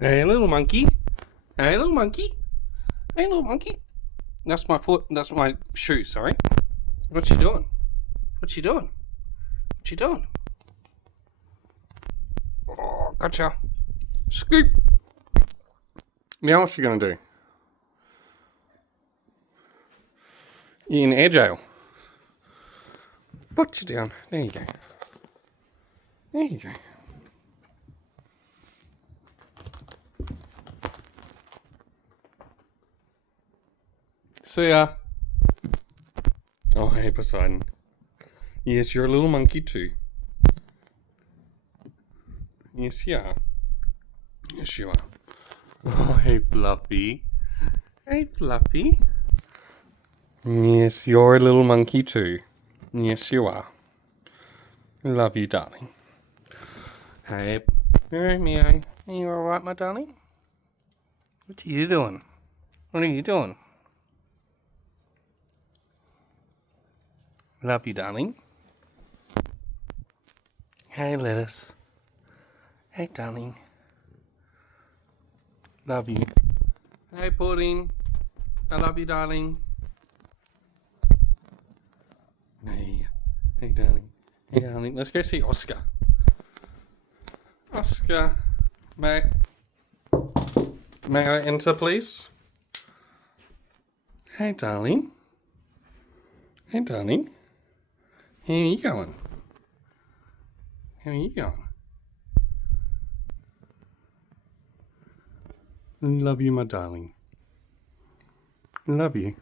Hey, little monkey. Hey, little monkey. Hey, little monkey. That's my foot. That's my shoe. Sorry. What you doing? What you doing? What you doing? Oh, gotcha. Scoop. Now what's you gonna do? You're in air jail. Put you down. There you go. There you go. See ya. Oh, hey, Poseidon. Yes, you're a little monkey too. Yes, you are. Yes, you are. Oh, hey, Fluffy. Hey, Fluffy. Yes, you're a little monkey too. Yes, you are. Love you, darling. Hey, meow. Are you alright, my darling? What are you doing? What are you doing? Love you, darling. Hey, lettuce. Hey, darling. Love you. Hey, pudding. I love you, darling. Hey, hey, darling. Hey, darling. Let's go see Oscar. Oscar, may I enter, please? Hey, darling. Hey, darling. How are you going? How are you going? Love you, my darling. Love you.